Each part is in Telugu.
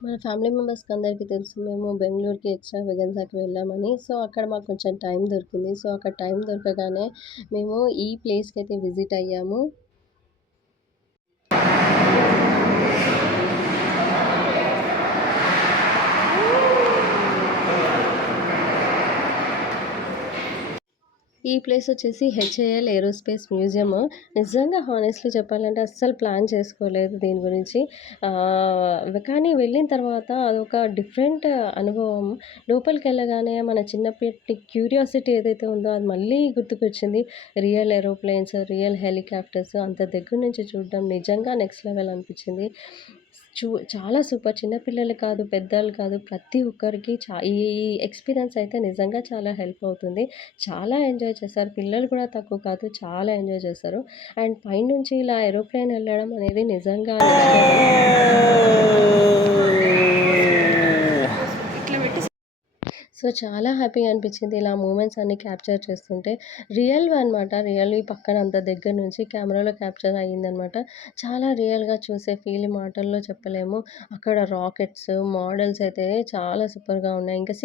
మన ఫ్యామిలీ మెంబర్స్‌కి అందరికీ తెలుసు. మేము బెంగుళూరుకి ఎక్స్‌ట్రా వెగన్సాకి వెళ్ళామని. సో, అక్కడ మాకు కొంచెం టైం దొరికింది. సో, అక్కడ టైం దొరకగానే మేము ఈ ప్లేస్‌కైతే విజిట్ అయ్యాము. ఈ ప్లేస్ వచ్చేసి హెచ్ఏఎల్ ఏరోస్పేస్ మ్యూజియం. నిజంగా హానెస్ట్‌లీ చెప్పాలంటే అస్సలు ప్లాన్ చేసుకోలేదు దీని గురించి. కానీ వెళ్ళిన తర్వాత అదొక డిఫరెంట్ అనుభవం. లోపలికెళ్ళగానే మన చిన్నప్పటి క్యూరియాసిటీ ఏదైతే ఉందో అది మళ్ళీ గుర్తుకొచ్చింది. రియల్ ఏరోప్లేన్స్, రియల్ హెలికాప్టర్స్ అంత దగ్గర నుంచి చూడడం నిజంగా నెక్స్ట్ లెవెల్ అనిపించింది. చాలా సూపర్. చిన్న పిల్లలు కాదు, పెద్దలు కాదు, ప్రతి ఒక్కరికి ఈ ఎక్స్‌పీరియన్స్ అయితే నిజంగా చాలా హెల్ప్ అవుతుంది. చాలా ఎంజాయ్ చేశారు. పిల్లలు కూడా తక్కువ కాదు. చాలా ఎంజాయ్ చేశారు. అండ్ పైనుంచి ఇలా ఏరోప్లేన్ ఎళ్ళడం అనేది నిజంగా నెక్స్ట్ లెవెల్. సో, చాలా హ్యాపీగా అనిపించింది ఇలా మూమెంట్స్ అన్నీ క్యాప్చర్ చేస్తుంటే. రియల్‌వి అనమాట. రియల్‌వి పక్కన అంత దగ్గర నుంచి కెమెరాలో క్యాప్చర్ అయ్యిందనమాట. చాలా రియల్‌గా చూసే ఫీల్ మాటల్లో చెప్పలేము. అక్కడ రాకెట్స్, మోడల్స్ అయితే చాలా సూపర్‌గా ఉన్నాయి. ఇంకా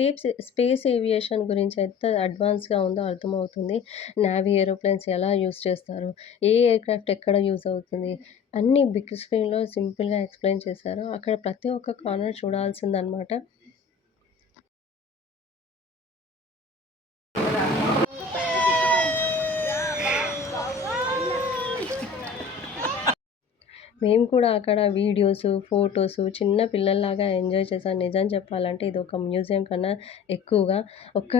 స్పేస్ ఏవియేషన్ గురించి ఎంత అడ్వాన్స్‌గా ఉందో అర్థమవుతుంది. నావీ ఏరోప్లేన్స్ ఎలా యూజ్ చేస్తారు? ఏ ఎయిర్‌క్రాఫ్ట్ ఎక్కడ యూజ్ అవుతుంది? అన్నీ బిగ్ స్క్రీన్‌లో సింపుల్‌గా ఎక్స్‌ప్లెయిన్ చేశారు. అక్కడ ప్రతి ఒక్క కార్నర్ చూడాల్సిందనమాట. మేము కూడా అక్కడ వీడియోసు, ఫోటోసు చిన్న పిల్లల్లాగా ఎంజాయ్ చేశాను. నిజం చెప్పాలంటే ఇదొక మ్యూజియం కన్నా ఎక్కువగా ఒక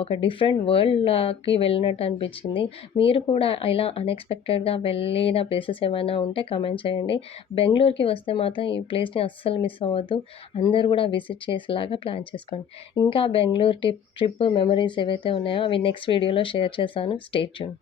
ఒక డిఫరెంట్ వరల్డ్‌కి వెళ్ళినట్టు అనిపించింది. మీరు కూడా ఇలా అన్‌ఎక్స్‌పెక్టెడ్‌గా వెళ్ళిన ప్లేసెస్ ఏమైనా ఉంటే కామెంట్ చేయండి. బెంగుళూరుకి వస్తే మాత్రం ఈ ప్లేస్‌ని అస్సలు మిస్ అవ్వద్దు. అందరూ కూడా విజిట్ చేసేలాగా ప్లాన్ చేసుకోండి. ఇంకా బెంగుళూరు ట్రిప్ మెమరీస్ ఏవైతే ఉన్నాయో అవి నెక్స్ట్ వీడియోలో షేర్ చేశాను. Stay tune.